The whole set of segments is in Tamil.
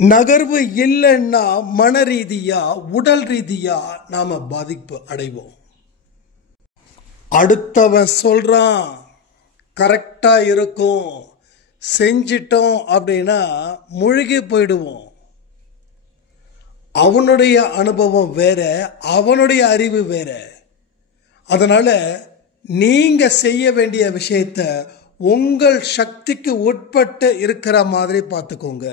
நகர்வு இல்லைன்னா மன ரீதியா உடல் ரீதியா நாம பாதிப்பு அடைவோம். அடுத்தவன் சொல்றான் கரெக்டா இருக்கும், செஞ்சிட்டோம் அப்படின்னா முழுகி போயிடுவோம். அவனுடைய அனுபவம் வேற, அவனுடைய அறிவு வேற. அதனால நீங்க செய்ய வேண்டிய விஷயத்த உங்கள் சக்திக்கு உட்பட்டு இருக்கிற மாதிரி பார்த்துக்கோங்க.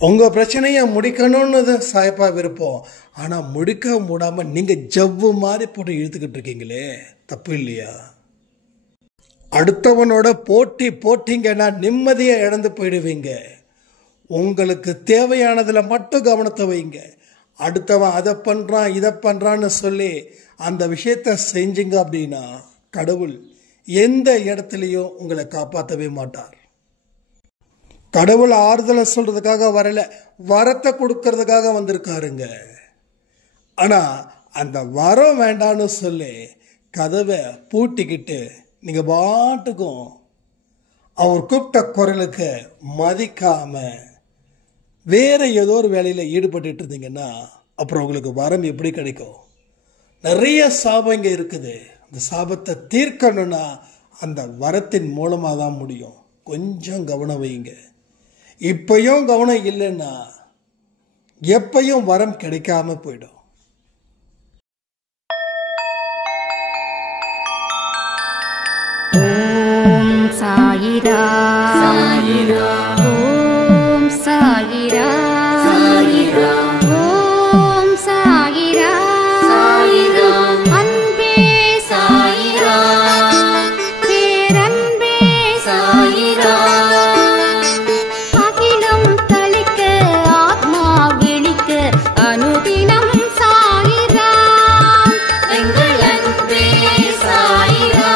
உங்க பிரச்சனையை முடிக்கணும்னு சாயப்பா விருப்பம். ஆனா முடிக்க முடியாம நீங்க ஜவ்வு மாதிரி போட்டு இழுத்துக்கிட்டு இருக்கீங்களே, தப்பு இல்லையா? அடுத்தவனோட போட்டிங்கன்னா நிம்மதியை இழந்து போயிடுவீங்க. உங்களுக்கு தேவையானதுல மட்டும் கவனத்தை வைங்க. அடுத்தவன் அதை பண்றான் இதை பண்றான்னு சொல்லி அந்த விஷயத்த செஞ்சீங்க அப்படின்னா கடவுள் எந்த இடத்துலையும் உங்களை காப்பாற்றவே மாட்டார். கடவுள் ஆறுதலை சொல்றதுக்காக வரல, வரத்தை கொடுக்கறதுக்காக வந்திருக்காருங்க. ஆனா அந்த வரம் வேண்டான்னு சொல்லி கதவை பூட்டிக்கிட்டு நீங்க பாட்டுக்கும் அவர் கூப்பிட்ட குரலுக்கு மதிக்காம வேற ஏதோ ஒரு வேலையில ஈடுபட்டு இருந்தீங்கன்னா அப்புறம் உங்களுக்கு வரம் எப்படி கிடைக்கும்? நிறைய சாபம் இங்க இருக்குது. அந்த சாபத்தை தீர்க்கணும்னா அந்த வரத்தின் மூலமா தான் முடியும். கொஞ்சம் கவனம் வைங்க. இப்பயும் கவனம் இல்லைன்னா எப்பயும் வரம் கிடைக்காம போயிடும். ஓம் சாயிரா சாயிரா, ஓம் சாயிரா சாயிரா, ஓம் சாயிரா சாயிரா, அன்பே சாயிரா, பேரன்பே சாயிரா, அகிலம் தளிக்க ஆத்மா விழிக்க அனுதினம் சாயிரா, எங்கள் அன்பே சாயிரா.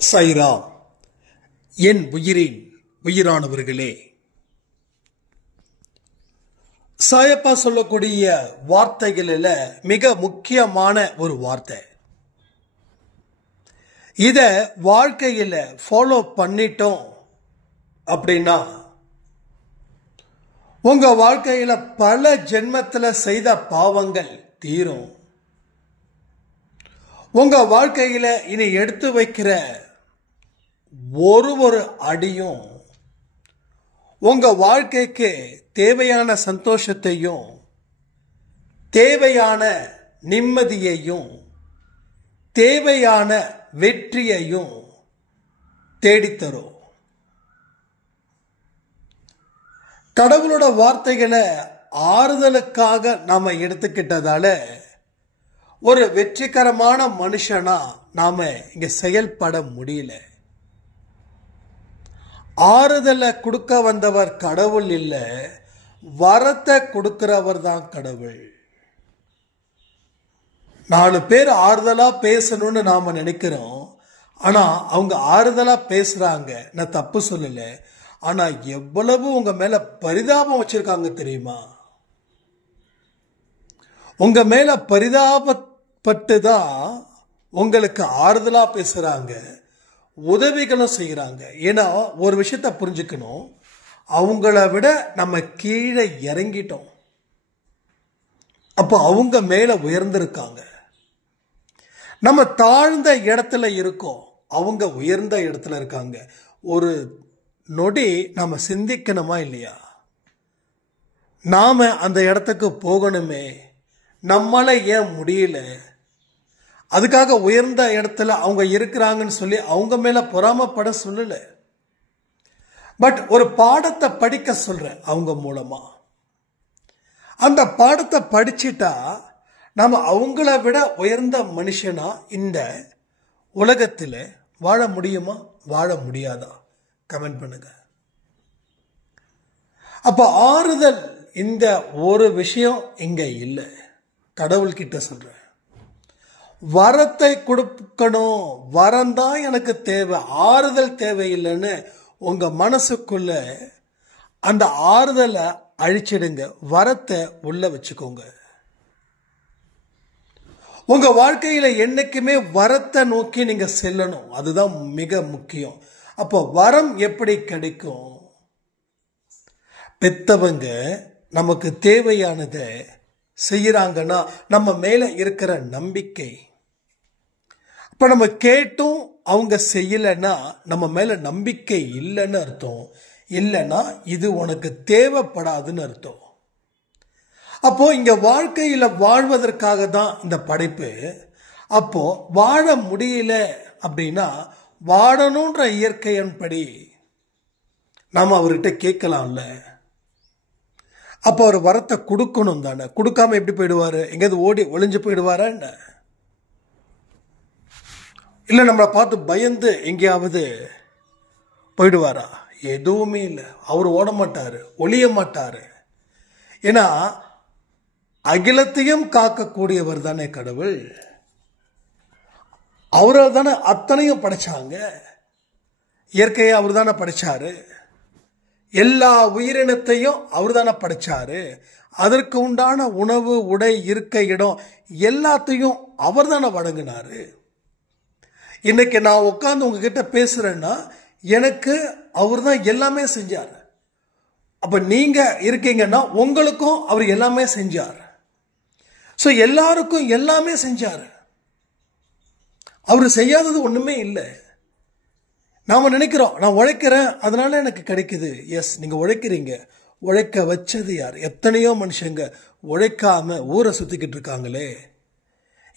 சாய்ராம். என் உயிரின் உயிரானவர்களே, சாயப்பா சொல்லக்கூடிய வார்த்தைகளில் மிக முக்கியமான ஒரு வார்த்தை. இத வாழ்க்கையில் ஃபாலோ பண்ணிட்டோம் அப்படின்னா உங்க வாழ்க்கையில பல ஜென்மத்தில் செய்த பாவங்கள் தீரும். உங்க வாழ்க்கையில இனி எடுத்து வைக்கிற ஒரு அடியும் உங்க வாழ்க்கைக்கு தேவையான சந்தோஷத்தையும் தேவையான நிம்மதியையும் தேவையான வெற்றியையும் தேடித்தரும். கடவுளோட வார்த்தைகளை ஆறுதலுக்காக நாம எடுத்துக்கிட்டதால ஒரு வெற்றிகரமான மனுஷனா நாம இங்க செயல்பட முடியல. ஆறுதலை கொடுக்க வந்தவர் கடவுள் இல்ல, வரத்தை கொடுக்கிறவர் தான் கடவுள். 4 பேர் ஆறுதலா பேசணும்னு நாம நினைக்கிறோம். ஆனா அவங்க ஆறுதலா பேசுறாங்க, நான் தப்பு சொல்லல. ஆனா எவ்வளவு உங்க மேல பரிதாபம் வச்சிருக்காங்க தெரியுமா? உங்க மேல பரிதாபப்பட்டுதான் உங்களுக்கு ஆறுதலா பேசுறாங்க, உதவிகளும் செய்யறாங்க. ஏன்னா ஒரு விஷயத்த புரிஞ்சுக்கணும், அவங்கள விட நம்ம கீழே இறங்கிட்டோம். அப்போ அவங்க மேல உயர்ந்திருக்காங்க. நம்ம தாழ்ந்த இடத்துல இருக்கோம், அவங்க உயர்ந்த இடத்துல இருக்காங்க. ஒரு நொடி நாம சிந்திக்கணுமா இல்லையா? நாம அந்த இடத்துக்கு போகணுமே, நம்மளால ஏன் முடியல? அதுக்காக உயர்ந்த இடத்துல அவங்க இருக்கிறாங்கன்னு சொல்லி அவங்க மேல பொறாமப்பட சொல்லல. பட் ஒரு பாடத்தை படிக்க சொல்றேன் அவங்க மூலமா. அந்த பாடத்தை படிச்சுட்டா நாம அவங்கள விட உயர்ந்த மனுஷனா இந்த உலகத்தில் வாழ முடியுமா, வாழ முடியாதா? கமெண்ட் பண்ணுங்க. அப்ப ஆறுதல் இந்த ஒரு விஷயம் இங்க இல்லை. கடவுள்கிட்ட சொல்றேன், வரத்தை கொடுக்கணும், வரம் தான் எனக்கு தேவை, ஆறுதல் தேவையில்லைன்னு உங்க மனசுக்குள்ள அந்த ஆறுதலை அழிச்சிடுங்க, வரத்தை உள்ள வச்சுக்கோங்க. உங்க வாழ்க்கையில என்னைக்குமே வரத்தை நோக்கி நீங்க செல்லணும், அதுதான் மிக முக்கியம். அப்போ வரம் எப்படி கிடைக்கும்? பெத்தவங்க நமக்கு தேவையானதை செய்யறாங்கன்னா நம்ம மேல இருக்கிற நம்பிக்கை. அப்ப நம்ம கேட்டும் அவங்க செய்யலைன்னா நம்ம மேல நம்பிக்கை இல்லைன்னு அர்த்தம். இல்லைன்னா இது உனக்கு தேவைப்படாதுன்னு அர்த்தம். அப்போ இங்க வாழ்க்கையில வாழ்வதற்காக தான் இந்த படைப்பு. அப்போ வாழ முடியல அப்படின்னா வாழணுன்ற இயற்கையின்படி நாம அவர்கிட்ட கேட்கலாம்ல. அப்போ அவர் வரத்தை கொடுக்கணும் தானே. கொடுக்காம எப்படி போயிடுவாரு? எங்கேயாவது ஓடி ஒளிஞ்சு போயிடுவாரா என்ன? இல்லை நம்மளை பார்த்து பயந்து எங்கேயாவது போயிடுவாரா? எதுவுமே இல்லை. அவர் ஓட மாட்டாரு, ஒளிய மாட்டாரு. ஏன்னா அகிலத்தையும் காக்கக்கூடியவர் தானே கடவுள். அவரால் தானே அத்தனையும் படைச்சாங்க. இயற்கையை அவர் தானே படைச்சாரு. எல்லா உயிரினத்தையும் அவர் தானே படைச்சாரு. அதற்கு உண்டான உணவு, உடை, இருக்க இடம் எல்லாத்தையும் அவர் தானே வழங்கினாரு. இன்னைக்கு நான் உட்காந்து உங்ககிட்ட பேசுறேன்னா எனக்கு அவர் தான் எல்லாமே செஞ்சார். அப்ப நீங்க இருக்கீங்கன்னா உங்களுக்கும் அவர் எல்லாமே செஞ்சார். ஸோ எல்லாருக்கும் எல்லாமே செஞ்சார். அவர் செய்யாதது ஒண்ணுமே இல்லை. நாம நினைக்கிறோம் நான் உழைக்கிறேன் அதனால எனக்கு கிடைக்குது. எஸ், நீங்க உழைக்கிறீங்க. உழைக்க வச்சது யார்? எத்தனையோ மனுஷங்க உழைக்காம ஊரை சுத்திக்கிட்டு இருக்காங்களே,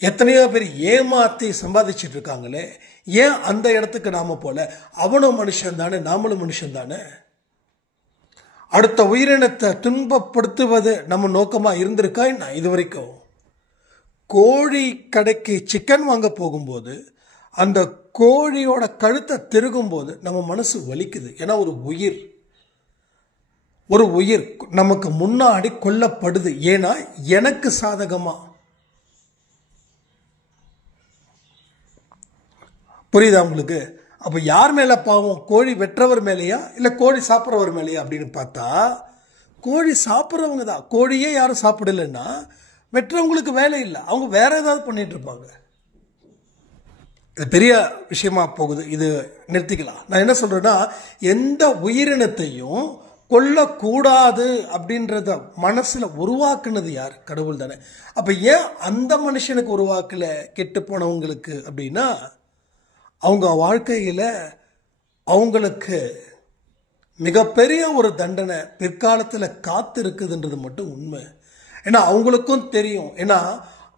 எத்தனையோ பேர் ஏமாத்தி சம்பாதிச்சிட்டு இருக்காங்களே. ஏன் அந்த இடத்துக்கு நாம போல? அவனும் மனுஷன் தானே, நாமளும் மனுஷன் தானே. அடுத்த உயிரினத்தை துன்பப்படுத்துவது நம்ம நோக்கமா இருந்திருக்கா என்ன இது வரைக்கும்? கோழி கடைக்கு சிக்கன் வாங்க போகும்போது அந்த கோழியோட கழுத்தை திருகும் போது நம்ம மனசு வலிக்குது. ஏன்னா ஒரு உயிர் நமக்கு முன்னாடி கொல்லப்படுது. ஏன்னா எனக்கு சாதகமா. புரியுதா உங்களுக்கு? அப்ப யார் மேல பாவம்? கோழி வெற்றவர் மேலேயா இல்ல கோழி சாப்பிட்றவர் மேலேயா அப்படின்னு பார்த்தா கோழி சாப்பிட்றவங்க தான். கோழியே யாரும் சாப்பிடலன்னா வெற்றவங்களுக்கு வேலை இல்லை, அவங்க வேற ஏதாவது பண்ணிட்டு இருப்பாங்க. இது பெரிய விஷயமா போகுது, இது நிறுத்திக்கலாம். நான் என்ன சொல்றேன்னா, எந்த உயிரினத்தையும் கொல்லக்கூடாது அப்படின்றத மனசுல உருவாக்குனது யார்? கடவுள் தானே. அப்ப ஏன் அந்த மனுஷனுக்கு உருவாக்கல கெட்டு போனவங்களுக்கு அப்படின்னா, அவங்க வாழ்க்கையில அவங்களுக்கு மிகப்பெரிய ஒரு தண்டனை பிற்காலத்தில் காத்து இருக்குதுன்றது மட்டும் உண்மை. ஏன்னா அவங்களுக்கும் தெரியும். ஏன்னா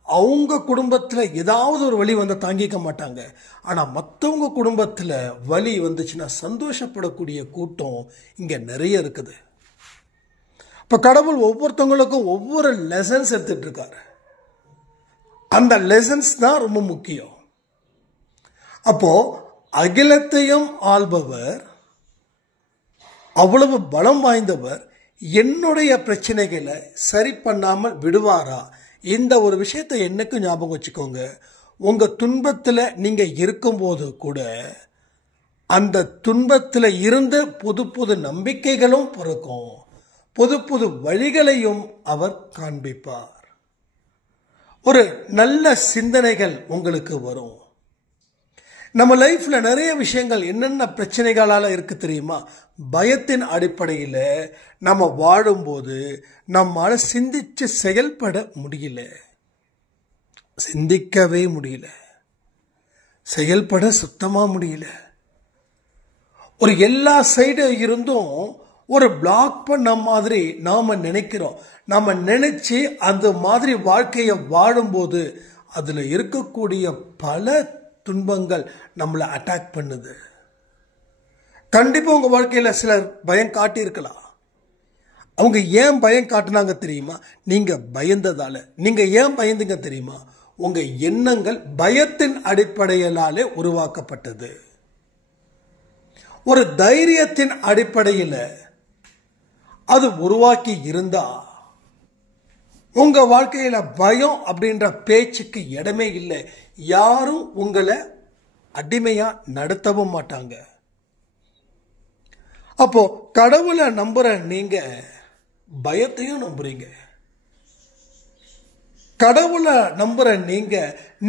அவங்க குடும்பத்தில் ஏதாவது ஒரு வலி வந்து தாங்கிக்க மாட்டாங்க. ஆனால் மற்றவங்க குடும்பத்தில் வலி வந்துச்சுன்னா சந்தோஷப்படக்கூடிய கூட்டம் இங்கே நிறைய இருக்குது. இப்போ கடவுள் ஒவ்வொருத்தவங்களுக்கும் ஒவ்வொரு லெசன்ஸ் எடுத்துட்டு இருக்காரு. அந்த லெசன்ஸ் தான் ரொம்ப முக்கியம். அப்போ அகிலத்தையும் ஆள்பவர், அவ்வளவு பலம் வாய்ந்தவர், என்னுடைய பிரச்சனைகளை சரி பண்ணாமல் விடுவாரா? இந்த ஒரு விஷயத்தை என்னைக்கும் ஞாபகம் வச்சுக்கோங்க. உங்க துன்பத்தில் நீங்க இருக்கும்போது கூட அந்த துன்பத்தில் இருந்து புது புது நம்பிக்கைகளும் பிறக்கும், புது புது வழிகளையும் அவர் காண்பிப்பார். ஒரு நல்ல சிந்தனைகள் உங்களுக்கு வரும். நம்ம லைஃப்ல நிறைய விஷயங்கள் என்னென்ன பிரச்சனைகளால இருக்கு தெரியுமா? பயத்தின் அடிப்படையில் நம்ம வாழும்போது நம்மால சிந்திச்சு செயல்பட முடியல, சிந்திக்கவே முடியல, செயல்பட சுத்தமா முடியல. ஒரு எல்லா சைடு இருந்தும் ஒரு பிளாக் பண்ண மாதிரி நாம நினைக்கிறோம். நாம நினைச்சு அந்த மாதிரி வாழ்க்கையை வாழும்போது அதுல இருக்கக்கூடிய பல துன்பங்கள் நம்மளை அட்டாக் பண்ணுது. கண்டிப்பா உங்க வாழ்க்கையில சிலர் பயம் காட்டி இருக்கலாம். அவங்க ஏன் பயம் காட்டினாங்க தெரியுமா? நீங்க பயந்ததால. நீங்க ஏன் பயந்தீங்க தெரியுமா? உங்க எண்ணங்கள் பயத்தின் அடிப்படையிலாலே உருவாக்கப்பட்டது. ஒரு தைரியத்தின் அடிப்படையில் அது உருவாக்கி இருந்தா உங்க வாழ்க்கையில பயம் அப்படின்ற பேச்சுக்கு இடமே இல்லை. யாரும் உங்களை அடிமையா நடத்தவும் மாட்டாங்க. அப்போ கடவுளை நம்புற நீங்க பயத்தையும் நம்புறீங்க. கடவுளை நம்புற நீங்க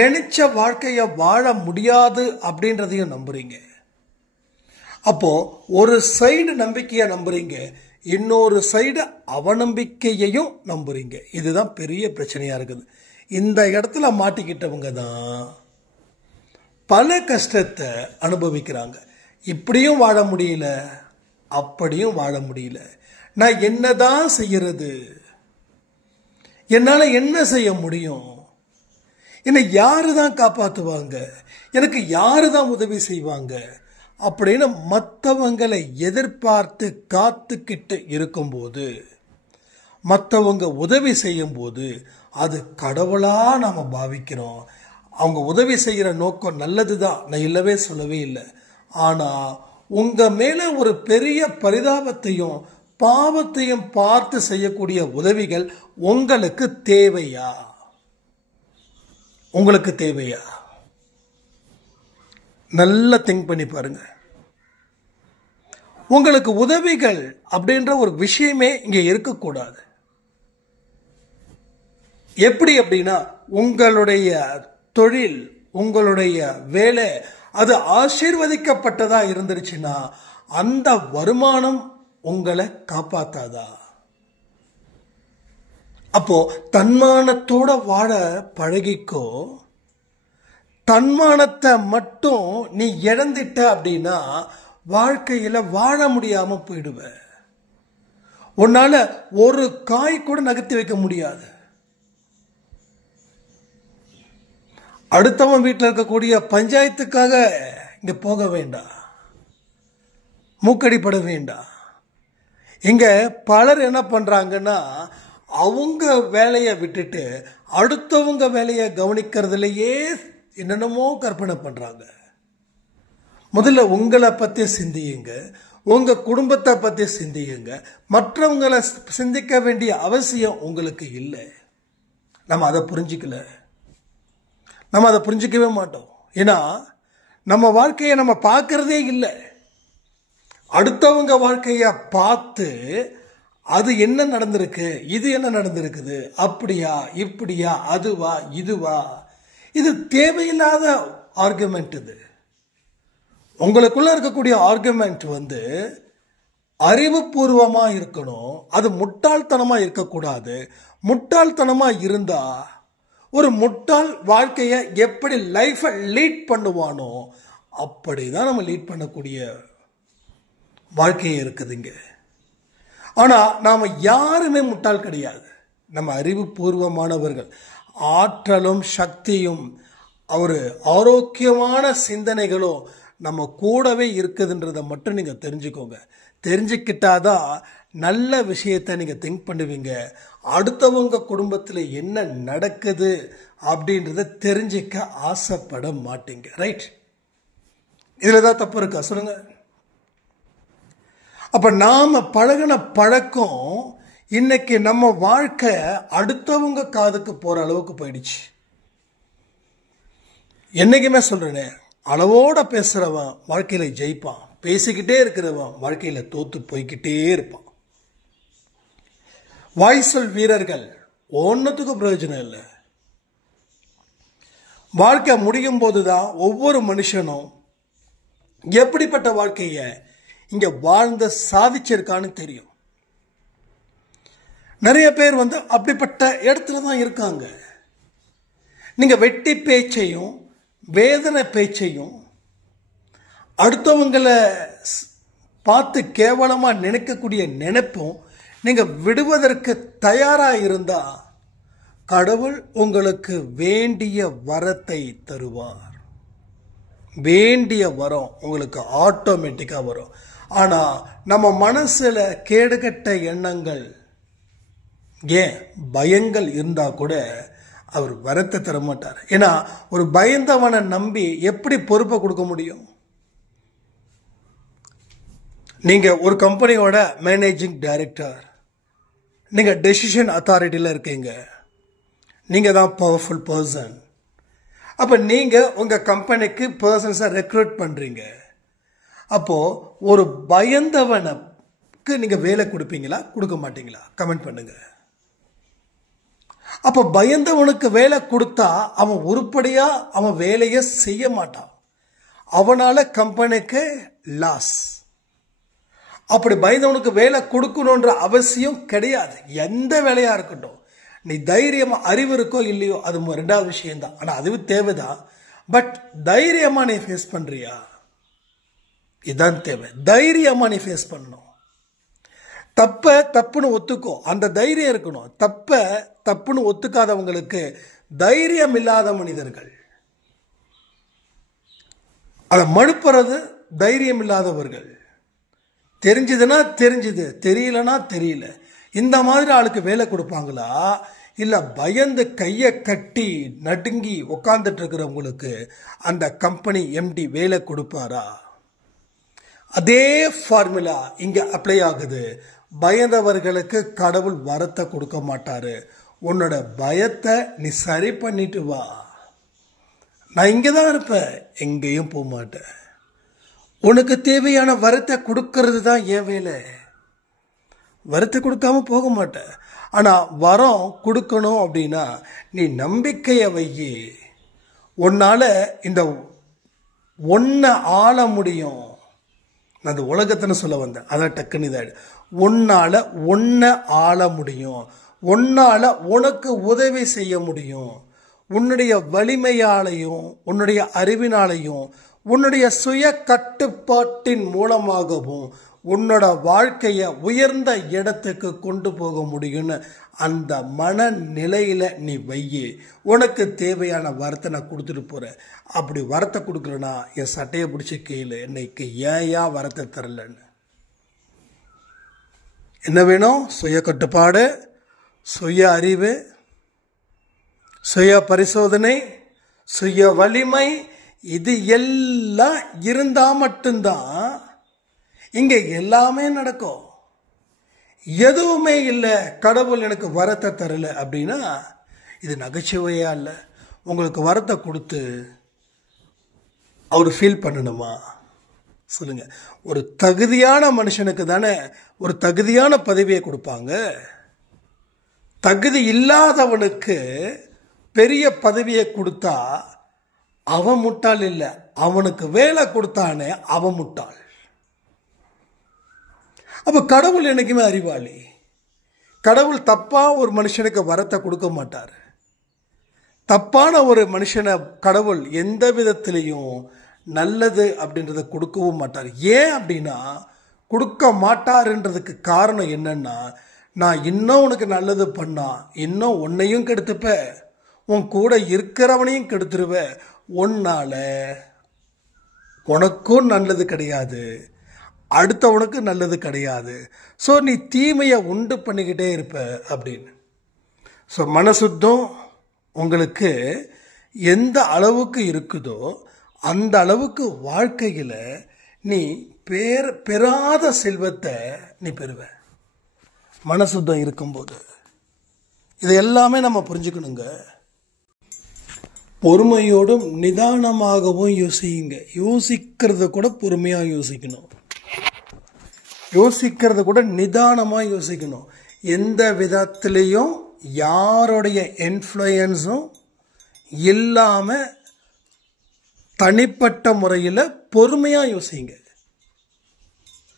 நினைச்ச வாழ்க்கைய வாழ முடியாது அப்படின்றதையும் நம்புறீங்க. அப்போ ஒரு சைடு நம்பிக்கையை நம்புறீங்க, இன்னொரு சைடு அவநம்பிக்கையையும் நம்புறீங்க. இதுதான் பெரிய பிரச்சனையா இருக்குது. இந்த இடத்துல மாட்டிக்கிட்டவங்க தான் பல கஷ்டத்தை அனுபவிக்கிறாங்க. இப்படியும் வாழ முடியல, அப்படியும் வாழ முடியல. நான் என்னதான் செய்யறது? என்னால என்ன செய்ய முடியும்? என்னை யாரு தான் காப்பாற்றுவாங்க? எனக்கு யாரு தான் உதவி செய்வாங்க? அப்படின்னு மற்றவங்களை எதிர்பார்த்து காத்துக்கிட்டு இருக்கும்போது, மற்றவங்க உதவி செய்யும் போது அது கடவுளா நாம பாவிக்கிறோம். அவங்க உதவி செய்கிற நோக்கம் நல்லதுதான், நான் இல்லவே சொல்லவே இல்லை. ஆனா உங்க மேல ஒரு பெரிய பரிதாபத்தையும் பாவத்தையும் பார்த்து செய்யக்கூடிய உதவிகள் உங்களுக்கு தேவையா? உங்களுக்கு தேவையா? நல்லா திங்க் பண்ணி பாருங்க. உங்களுக்கு உதவிகள் அப்படின்ற ஒரு விஷயமே இங்க இருக்கக்கூடாது. எப்படி அப்படின்னா, உங்களுடைய தொழில், உங்களுடைய வேலை அது ஆசீர்வதிக்கப்பட்டதா இருந்துருச்சுன்னா அந்த வருமானம் உங்களை காப்பாத்தாதா? அப்போ தன்மானத்தோட வாழ பழகிக்கோ. தன்மானத்தை மட்டும் நீ இழந்துட்ட அப்படின்னா வாழ்க்கையில வாழ முடியாம போயிடுவ. உன்னால ஒரு காய் கூட நகர்த்தி வைக்க முடியாது. அடுத்தவன் வீட்டில் இருக்கக்கூடிய பஞ்சாயத்துக்காக இங்க போக வேண்டாம், மூக்கடிப்பட வேண்டாம். இங்க பலர் என்ன பண்றாங்கன்னா, அவங்க வேலையை விட்டுட்டு அடுத்தவங்க வேலையை கவனிக்கிறதுலையே என்னென்னமோ கற்பனை பண்றாங்க. முதல்ல உங்களை பத்தி சிந்தியுங்க, உங்க குடும்பத்தை பத்தி சிந்தியுங்க. மற்றவங்களை சிந்திக்க வேண்டிய அவசியம் உங்களுக்கு இல்லை. நம்ம அதை புரிஞ்சுக்கல, நம்ம அதை புரிஞ்சிக்கவே மாட்டோம். ஏன்னா நம்ம வாழ்க்கையை நம்ம பார்க்கறதே இல்லை. அடுத்தவங்க வாழ்க்கைய பார்த்து அது என்ன நடந்திருக்கு, இது என்ன நடந்திருக்குது, அப்படியா இப்படியா, அதுவா இதுவா, இது தேவையில்லாத ஆர்குமெண்ட். இது உங்களுக்குள்ள இருக்கக்கூடிய ஆர்குமெண்ட் அறிவுபூர்வமா இருக்கணும். அது முட்டாள்தனமா இருக்கக்கூடாது. முட்டாள்தனமா இருந்தா ஒரு முட்டாள் வாழ்க்கையை எப்படி லைஃப லீட் பண்ணுவானோ அப்படிதான் நம்ம லீட் பண்ணக்கூடிய வாழ்க்கையே இருக்குதுங்க. ஆனா நாம யாருமே முட்டாள் கிடையாது. நம்ம அறிவுபூர்வமானவர்கள். ஆற்றலும் சக்தியும் ஒரு ஆரோக்கியமான சிந்தனைகளும் நம்ம கூடவே இருக்குதுன்றதை மட்டும் நீங்க தெரிஞ்சுக்கோங்க. தெரிஞ்சுக்கிட்டாதான் நல்ல விஷயத்தை நீங்க திங்க் பண்ணுவீங்க. அடுத்தவங்க குடும்பத்தில் என்ன நடக்குது அப்படின்றத தெரிஞ்சிக்க ஆசைப்பட மாட்டீங்க. ரைட்? இதுல தான் தப்பு இருக்கா சொல்லுங்க? அப்ப நாம பழகின பழக்கம் இன்னைக்கு நம்ம வாழ்க்கை அடுத்தவங்க காதுக்கு போற அளவுக்கு போயிடுச்சு. என்னைக்குமே சொல்றேனே, அளவோட பேசுறவன் வாழ்க்கையில ஜெயிப்பான், பேசிக்கிட்டே இருக்கிறவன் வாழ்க்கையில தோத்து போய்கிட்டே இருப்பான். வாய்ச்சொல் வீரர்கள் ஒன்னுத்துக்கும் பிரயோஜனம் இல்லை. வாழ்க்கை முடியும் போதுதான் ஒவ்வொரு மனுஷனும் எப்படிப்பட்ட வாழ்க்கைய இங்க வாழ்ந்த சாதிச்சிருக்கான்னு தெரியும். நிறைய பேர் அப்படிப்பட்ட இடத்துல தான் இருக்காங்க. நீங்க வெட்டி பேச்சையும் வேதனை பேச்சையும் அடுத்தவங்களை பார்த்து கேவலமா நினைக்கக்கூடிய நினைப்பும் நீங்க விடுவதற்கு தயாரா இருந்தா கடவுள் உங்களுக்கு வேண்டிய வரத்தை தருவார். வேண்டிய வரம் உங்களுக்கு ஆட்டோமேட்டிக்கா வரும். ஆனா நம்ம மனசுல கேடுகட்ட எண்ணங்கள், ஏன் பயங்கள் இருந்தா கூட அவர் வரத்தை தர மாட்டார். ஏன்னா ஒரு பயந்தவனை நம்பி எப்படி பொறுப்பை கொடுக்க முடியும்? நீங்கள் ஒரு கம்பெனியோட மேனேஜிங் டைரக்டர், நீங்கள் டெசிஷன் அத்தாரிட்டியில் இருக்கீங்க, நீங்கள் தான் பவர்ஃபுல் பர்சன். அப்போ நீங்கள் உங்கள் கம்பெனிக்கு பர்சன்ஸை ரெக்ரூட் பண்ணுறீங்க. அப்போது ஒரு பயந்தவனுக்கு நீங்கள் வேலை கொடுப்பீங்களா, கொடுக்க மாட்டீங்களா? கமெண்ட் பண்ணுங்க. அப்போ பயந்தவனுக்கு வேலை கொடுத்தா அவன் உருப்படியாக அவன் வேலையை செய்ய மாட்டான், அவனால் கம்பெனிக்கு லாஸ். அப்படி பயந்தவனுக்கு வேலை கொடுக்கணுன்ற அவசியம் கிடையாது. எந்த வேலையாக இருக்கட்டும், நீ தைரியமாக, அறிவு இருக்கோ இல்லையோ அது ரெண்டாவது விஷயம்தான், ஆனால் அதுவே தேவைதான். பட் தைரியமாக நீ ஃபேஸ் பண்ணுறியா, இதுதான் தேவை. தைரியமாக நீ ஃபேஸ் பண்ணணும். தப்புன்னு ஒத்துக்கோ, அந்த தைரியம் இருக்கணும். தப்புன்னு ஒத்துக்காதவங்களுக்கு தைரியம் இல்லாத மனிதர்கள், அதை மறுப்புறது தைரியம் இல்லாதவர்கள். தெரிஞ்சதுன்னா தெரிஞ்சது, தெரியலனா தெரியல, இந்த மாதிரி ஆளுக்கு வேலை கொடுப்பாங்களா? இல்லை பயந்து கையை கட்டி நடுங்கி உட்காந்துட்டு இருக்கிறவங்களுக்கு அந்த கம்பெனி எம்டி வேலை கொடுப்பாரா? அதே ஃபார்முலா இங்கே அப்ளை ஆகுது. பயந்தவர்களுக்கு கடவுள் வரத்தை கொடுக்க மாட்டாரு. உன்னோட பயத்தை நீ சரி பண்ணிட்டு வா, நான் இங்கே தான் இருப்பேன், எங்கேயும் போக மாட்டேன். உனக்கு தேவையான வரத்தை கொடுக்கறது தான் என் வேலை. வரத்தை கொடுக்காம போக மாட்டேன். ஆனால் வரம் கொடுக்கணும் அப்படின்னா நீ நம்பிக்கையை வையி. உன்னால் இந்த ஒன்றை ஆள முடியும். நான் அந்த உலகத்தின்னு சொல்ல வந்தேன், அதான் டக்குன்னு இதாயிடு. உன்னால் ஒன்றை ஆள முடியும், உன்னால் உனக்கு உதவி செய்ய முடியும். உன்னுடைய வலிமையாலையும் உன்னுடைய அறிவினாலையும் உன்னுடைய சுய கட்டுப்பாட்டின் மூலமாகவும் உன்னோட வாழ்க்கையை உயர்ந்த இடத்துக்கு கொண்டு போக முடியும்னு அந்த மனநிலையில் நீ வையி. உனக்கு தேவையான வரத்தை நான் கொடுத்துட்டு போகிறேன். அப்படி வரத்தை கொடுக்கலனா என் சட்டையை பிடிச்சி கேளு, இன்னைக்கு ஏன் வரத்தை தரலன்னு. என்ன வேணும்? சுய கட்டுப்பாடு, சுய அறிவு, சுய பரிசோதனை, சுய வலிமை, இது எல்லாம் இருந்தா மட்டும்தான் இங்க எல்லாமே நடக்கும். எதுவுமே இல்லை, கடவுள் எனக்கு வரத்தை தரல அப்படின்னா இது நகைச்சுவையா இல்லை. உங்களுக்கு வரத்தை கொடுத்து அவர் ஃபீல் பண்ணணுமா? சொல்லுங்க. ஒரு தகுதியான மனுஷனுக்கு தானே ஒரு தகுதியான பதவியை கொடுப்பாங்க. தகுதி இல்லாதவனுக்கு பெரிய பதவியை கொடுத்தா அவன் முட்டாள் இல்லை, அவனுக்கு வேலை கொடுத்தானே அவன் முட்டாள். அப்ப கடவுள் என்னைக்குமே அறிவாளி. கடவுள் தப்பா ஒரு மனுஷனுக்கு வரத்தை கொடுக்க மாட்டார். தப்பான ஒரு மனுஷனை கடவுள் எந்த விதத்திலையும் நல்லது அப்படின்றத கொடுக்கவும் மாட்டார். ஏன் அப்படின்னா, கொடுக்க மாட்டாருன்றதுக்கு காரணம் என்னன்னா, நான் இன்னும் உனக்கு நல்லது பண்ணா இன்னும் உன்னையும் கெடுத்துப்ப, உன் கூட இருக்கிறவனையும் கெடுத்துருவ, உன்னால உனக்கும் நல்லது கிடையாது, அடுத்தவனுக்கு நல்லது கிடையாது. ஸோ நீ தீமையை உண்டு பண்ணிக்கிட்டே இருப்ப அப்படின்னு. ஸோ மனசுத்தம் உங்களுக்கு எந்த அளவுக்கு இருக்குதோ அந்த அளவுக்கு வாழ்க்கையில் நீ பெறாத செல்வத்தை நீ பெறுவ. மனசுத்தம் இருக்கும்போது இது எல்லாமே நம்ம புரிஞ்சுக்கணுங்க. பொறுமையோடும் நிதானமாகவும் யோசிங்க. யோசிக்கிறது கூட பொறுமையாக யோசிக்கணும், யோசிக்கிறது கூட நிதானமாக யோசிக்கணும். எந்த விதத்திலையும் யாருடைய இன்ஃப்ளூயன்ஸும் இல்லாமல் தனிப்பட்ட முறையில் பொறுமையாக யோசிங்க.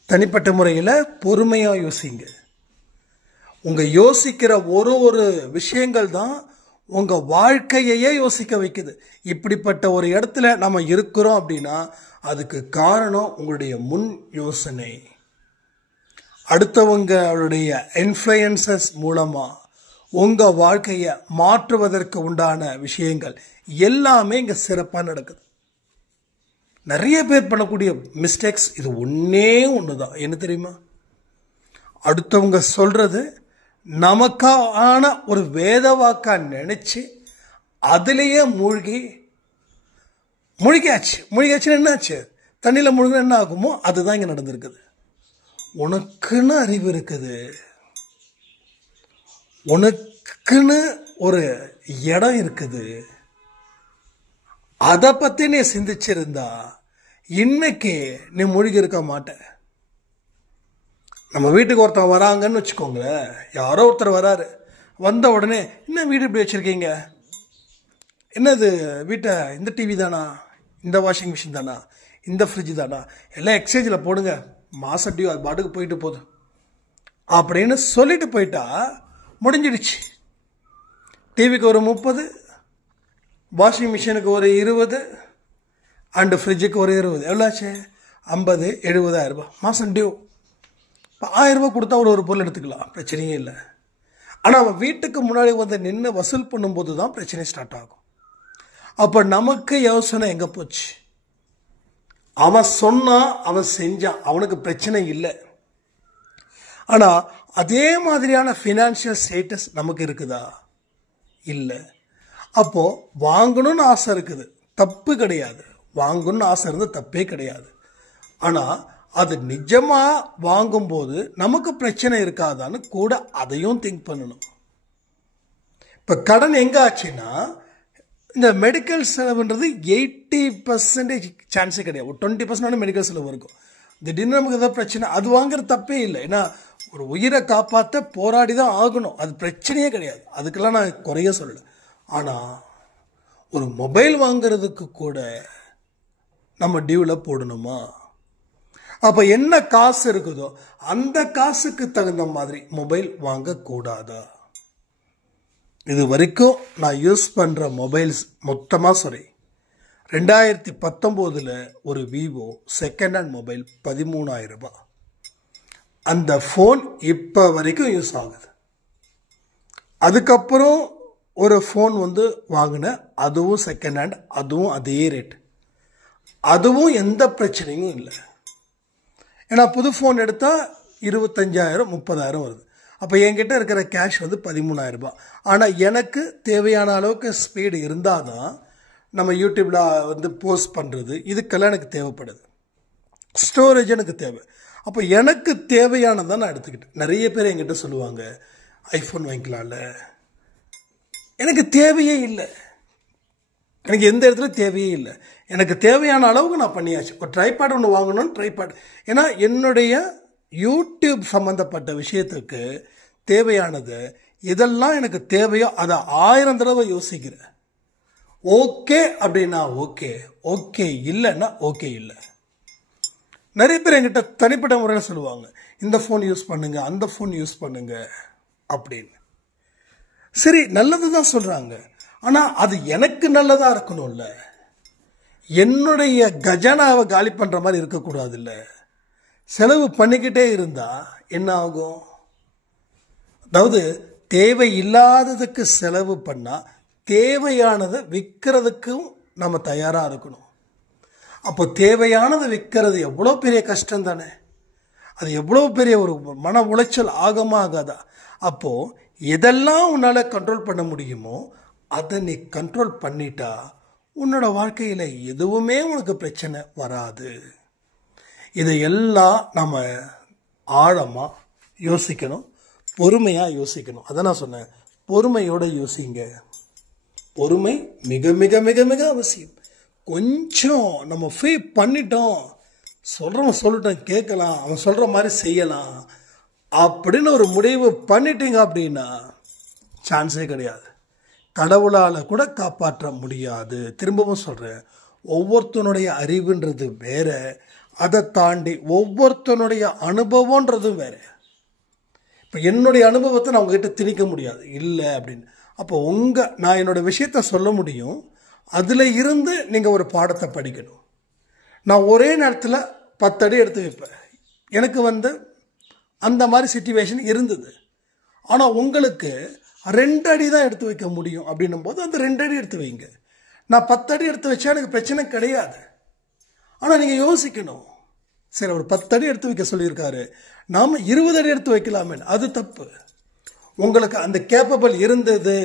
தனிப்பட்ட முறையில் பொறுமையாக யோசிங்க. உங்கள் யோசிக்கிற ஒரு விஷயங்கள் தான் உங்கள் வாழ்க்கையையே யோசிக்க வைக்குது. இப்படிப்பட்ட ஒரு இடத்துல நம்ம இருக்கிறோம் அப்படின்னா அதுக்கு காரணம் உங்களுடைய முன் யோசனை. அடுத்தவங்களுடைய இன்ஃப்ளூயன்சஸ் மூலமாக உங்கள் வாழ்க்கையை மாற்றுவதற்கு உண்டான விஷயங்கள் எல்லாமே இங்கே சிறப்பாக நடக்குது. நிறைய பேர் பண்ணக்கூடிய மிஸ்டேக்ஸ் இது ஒன்றே ஒன்று தான். என்ன தெரியுமா? அடுத்தவங்க சொல்கிறது நமக்கான ஒரு வேத வாக்கா நினச்சி அதுலேயே முழுகியாச்சுன்னா என்னாச்சு? தண்ணியில் முழுகினா என்ன ஆகுமோ அதுதான் இங்கே நடந்திருக்குது. உனக்குன்னு அறிவு இருக்குது, உனக்குன்னு ஒரு இடம் இருக்குது. அதை பத்தி நீ சிந்திச்சிருந்தா இன்னைக்கு நீ மூழ்கி இருக்க மாட்ட. நம்ம வீட்டுக்கு ஒருத்தன் வராங்கன்னு வச்சுக்கோங்களேன், யாரோ ஒருத்தர் வராரு, வந்த உடனே என்ன வீடு இப்படி வச்சிருக்கீங்க, என்னது வீட்டை, இந்த டிவி தானா, இந்த வாஷிங் மிஷின் தானா, இந்த ஃப்ரிட்ஜ் தானா, எல்லாம் எக்ஸ்சேஞ்சில் போடுங்க, மாச டியூ அது பாட்டுக்கு போயிட்டு போகுது அப்படின்னு சொல்லிட்டு போயிட்டா முடிஞ்சிடுச்சு. டிவிக்கு ஒரு 30, வாஷிங் மிஷினுக்கு ஒரு 20 அண்டு ஃப்ரிட்ஜுக்கு ஒரு 20, எவ்வளோ ஆச்சு? 50, 70,000 ரூபாய் மாதம் டியூ. இப்போ 1000 ரூபாய் கொடுத்தா ஒரு பொருள் எடுத்துக்கலாம், பிரச்சனையே இல்லை. ஆனால் அவன் வீட்டுக்கு முன்னாடி வந்து நின்று வசூல் பண்ணும்போது தான் பிரச்சனை ஸ்டார்ட் ஆகும். அப்போ நமக்கு யோசனை எங்கே போச்சு? அவன் சொன்னான், அவன் செஞ்சான், அவனுக்கு பிரச்சனை இல்லை. ஆனால் அதே மாதிரியான ஃபினான்ஷியல் ஸ்டேட்டஸ் நமக்கு இருக்குதா? இல்லை. அப்போ வாங்கணும்னு ஆசை இருக்குது, தப்பு கிடையாது, வாங்கணும்னு ஆசை இருந்தால் தப்பே கிடையாது. ஆனால் அது நிஜமா வாங்கும்போது நமக்கு பிரச்சனை இருக்காதான்னு கூட அதையும் திங்க் பண்ணணும். இப்போ கடன் எங்க ஆச்சுன்னா, இந்த மெடிக்கல் செலவுன்றது 80% சான்ஸே கிடையாது, ஒரு 20% மெடிக்கல் செலவு இருக்கும். திடீர்னு நமக்கு ஏதாவது பிரச்சனை, அது வாங்குறது தப்பே இல்லை. ஏன்னா ஒரு உயிரை காப்பாற்ற போராடி தான் ஆகணும், அது பிரச்சனையே கிடையாது, அதுக்கெல்லாம் நான் குறைய சொல்லலை. ஆனால் ஒரு மொபைல் வாங்கிறதுக்கு கூட நம்ம டியூவில் போடணுமா? அப்போ என்ன காசு இருக்குதோ அந்த காசுக்கு தகுந்த மாதிரி மொபைல் வாங்கக்கூடாதா? இது வரைக்கும் நான் யூஸ் பண்ணுற மொபைல்ஸ் மொத்தமாக சரி, 2019 ஒரு விவோ செகண்ட் ஹேண்ட் மொபைல் 13,000 ரூபாய். அந்த ஃபோன் இப்போ வரைக்கும் யூஸ் ஆகுது. அதுக்கப்புறம் ஒரு ஃபோன் வந்து வாங்கினேன், அதுவும் செகண்ட் ஹேண்ட், அதுவும் அதே ரேட், அதுவும் எந்த பிரச்சனையும் இல்லை. ஏன்னா புது ஃபோன் எடுத்தால் 25,000 30,000 வருது. அப்போ என்கிட்ட இருக்கிற கேஷ் வந்து 13,000 ரூபாய். ஆனால் எனக்கு தேவையான அளவுக்கு ஸ்பீடு இருந்தால் தான் நம்ம யூடியூப்பில் வந்து போஸ்ட் பண்ணுறது இதுக்கெல்லாம் எனக்கு தேவைப்படுது, ஸ்டோரேஜ் எனக்கு தேவை. அப்போ எனக்கு தேவையானதான் நான் எடுத்துக்கிட்டேன். நிறைய பேர் என்கிட்ட சொல்லுவாங்க ஐஃபோன் வாங்கிக்கலாம்ல, எனக்கு தேவையே இல்லை, எனக்கு எந்த இடத்துல தேவையே இல்லை, எனக்கு தேவையான அளவுக்கு நான் பண்ணியாச்சு. ஒரு ட்ரைபேட் ஒன்று வாங்கணும்னு ட்ரைபேட், ஏன்னா என்னுடைய யூடியூப் சம்மந்தப்பட்ட விஷயத்துக்கு தேவையானது இதெல்லாம் எனக்கு தேவையோ அதை 1000 தடவை யோசிக்கிறேன். ஓகே அப்படின்னா ஓகே, ஓகே இல்லைன்னா ஓகே இல்லை. நிறைய பேர் என்கிட்ட தனிப்பட்ட முறையில் சொல்லுவாங்க இந்த ஃபோன் யூஸ் பண்ணுங்க, அந்த ஃபோன் யூஸ் பண்ணுங்க அப்படின்னு. சரி, நல்லது தான் சொல்கிறாங்க, ஆனால் அது எனக்கு நல்லதாக இருக்கணும்ல, என்னுடைய கஜானாவை காலி பண்ணுற மாதிரி இருக்கக்கூடாது. இல்லை, செலவு பண்ணிக்கிட்டே இருந்தால் என்ன ஆகும்? அதாவது தேவையில்லாததுக்கு செலவு பண்ணால் தேவையானதை விற்கிறதுக்கும் நம்ம தயாராக இருக்கணும். அப்போ தேவையானதை விற்கிறது எவ்வளோ பெரிய கஷ்டம் தானே, அது எவ்வளோ பெரிய ஒரு மன உளைச்சல் ஆகமா ஆகாதா? அப்போது எதெல்லாம் உன்னால் கண்ட்ரோல் பண்ண முடியுமோ அதை நீ கண்ட்ரோல் பண்ணிட்டா உன்னோட வாழ்க்கையில் எதுவுமே உனக்கு பிரச்சனை வராது. இதையெல்லாம் நம்ம ஆழமாக யோசிக்கணும், பொறுமையாக யோசிக்கணும். அதை நான் சொன்னேன், பொறுமையோடு யோசிங்க. பொறுமை மிக மிக மிக மிக அவசியம். கொஞ்சம் நம்ம ஃப்ரீ பண்ணிட்டோம், சொல்கிறவன் சொல்லட்டும் கேட்கலாம், அவன் சொல்கிற மாதிரி செய்யலாம் அப்படின்னு ஒரு முடிவு பண்ணிட்டீங்க அப்படின்னா சான்ஸே கிடையாது, கடவுளால் கூட காப்பாற்ற முடியாது. திரும்பவும் சொல்கிறேன், ஒவ்வொருத்தனுடைய அறிவுன்றது வேற, அதை தாண்டி ஒவ்வொருத்தனுடைய அனுபவன்றதும் வேற. இப்போ என்னுடைய அனுபவத்தை நான் உங்ககிட்ட திணிக்க முடியாது இல்லை அப்படின்னு. அப்போ நான் என்னோடய விஷயத்த சொல்ல முடியும், அதில் இருந்து நீங்கள் ஒரு பாடத்தை படிக்கணும். நான் ஒரே நேரத்தில் 10 அடி எடுத்து வைப்பேன், எனக்கு வந்து அந்த மாதிரி சிச்சுவேஷன் இருந்தது. ஆனால் உங்களுக்கு 2 அடி தான் எடுத்து வைக்க முடியும் அப்படின்னும் போது அந்த 2 அடி எடுத்து வைங்க. நான் 10 அடி எடுத்து வச்சா எனக்கு பிரச்சனை கிடையாது. ஆனால் நீங்கள் யோசிக்கணும், சரி ஒரு 10 அடி எடுத்து வைக்க சொல்லியிருக்காரு, நாம் 20 அடி எடுத்து வைக்கலாமே, அது தப்பு. உங்களுக்கு அந்த கேப்பபிள் இருந்தது,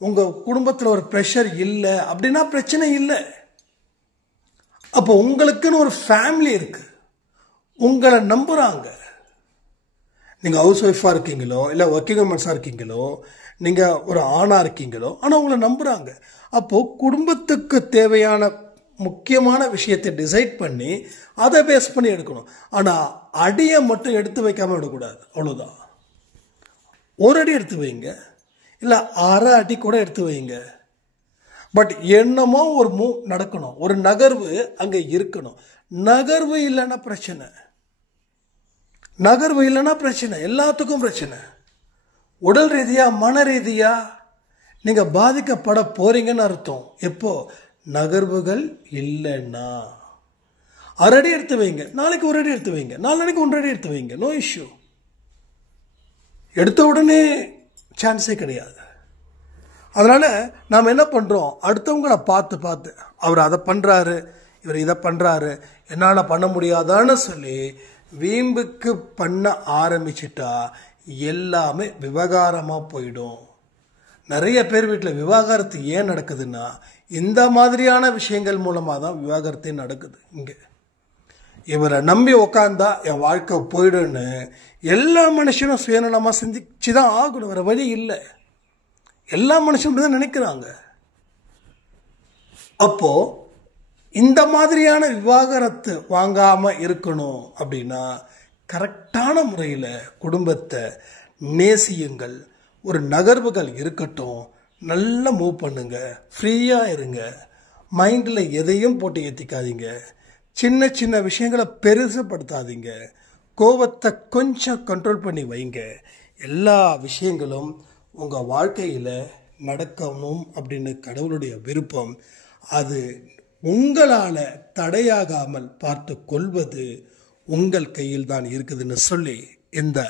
உங்கள் குடும்பத்தில் ஒரு ப்ரெஷர் இல்லை அப்படின்னா பிரச்சனை இல்லை. அப்போ உங்களுக்குன்னு ஒரு ஃபேமிலி இருக்குது, உங்களை நம்புகிறாங்க, நீங்கள் ஹவுஸ் ஒய்ஃபாக இருக்கீங்களோ இல்லை ஒர்க்கிங் உமன்ஸாக இருக்கீங்களோ நீங்கள் ஒரு ஆணாக இருக்கீங்களோ, ஆனால் உங்களை நம்புகிறாங்க. அப்போது குடும்பத்துக்கு தேவையான முக்கியமான விஷயத்தை டிசைட் பண்ணி அதை பேஸ் பண்ணி எடுக்கணும். ஆனால் அடியை மட்டும் எடுத்து வைக்காமல் விடக்கூடாது. அவ்வளோதான். ஒரு அடி எடுத்து வைங்க, இல்லை அரை அடி கூட எடுத்து வைங்க. பட் என்னமோ ஒரு மூவ் நடக்கணும், ஒரு நகர்வு அங்கே இருக்கணும். நகர்வு இல்லைன்னா பிரச்சனை, நகர்வு இல்லைன்னா பிரச்சனை, எல்லாத்துக்கும் பிரச்சனை. உடல் ரீதியாக மன ரீதியாக நீங்கள் பாதிக்கப்பட போறீங்கன்னு அர்த்தம். எப்போ நகர்வுகள் இல்லைன்னா அரை அடி எடுத்து வைங்க, நாளைக்கு ஒரு அடி எடுத்து வைங்க, நாளைக்கு 1 அடி எடுத்து வைங்க, நோ இஷ்யூ. எடுத்த உடனே சான்ஸே கிடையாது. அதனால் நாம் என்ன பண்ணுறோம், அடுத்தவங்களை பார்த்து பார்த்து அவர் அதை பண்ணுறாரு, இவர் இதை பண்ணுறாரு, என்னால் பண்ண முடியாதான்னு சொல்லி வீம்புக்கு பண்ண ஆரம்பிச்சிட்டா எல்லாமே விவகாரமாக போயிடும். நிறைய பேர் வீட்டில் விவாகரத்து ஏன் நடக்குதுன்னா இந்த மாதிரியான விஷயங்கள் மூலமாக தான் விவாகரத்தே நடக்குது. இங்கே இவரை நம்பி உக்காந்தா என் வாழ்க்கை போயிடுன்னு எல்லா மனுஷனும் சுயநலமாக சிந்திச்சு தான் ஆகணும், வேறு வழி இல்லை. எல்லா மனுஷனும் தான் நினைக்கிறாங்க. அப்போ இந்த மாதிரியான விவாகரத்து வாங்காமல் இருக்கணும் அப்படின்னா கரெக்டான முறையில் குடும்பத்தை நேசியுங்கள். ஒரு நகர்வுகள் இருக்கட்டும், நல்லா மூவ் பண்ணுங்க, ஃப்ரீயாக இருங்க, மைண்டில் எதையும் போட்டு ஏற்றிக்காதீங்க, சின்ன சின்ன விஷயங்களை பெருசுப்படுத்தாதீங்க, கோபத்தை கொஞ்சம் கண்ட்ரோல் பண்ணி வைங்க. எல்லா விஷயங்களும் உங்கள் வாழ்க்கையில் நடக்கணும் அப்படின்னு கடவுளுடைய விருப்பம். அது உங்களால் தடையாகாமல் பார்த்து கொள்வது உங்கள் கையில் தான் இருக்குதுன்னு சொல்லி இந்த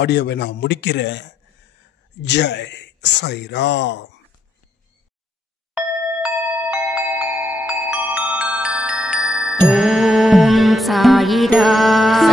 ஆடியோவை நான் முடிக்கிறேன். ஜெய் சாய்ராம். ஓம் சாயிராம்.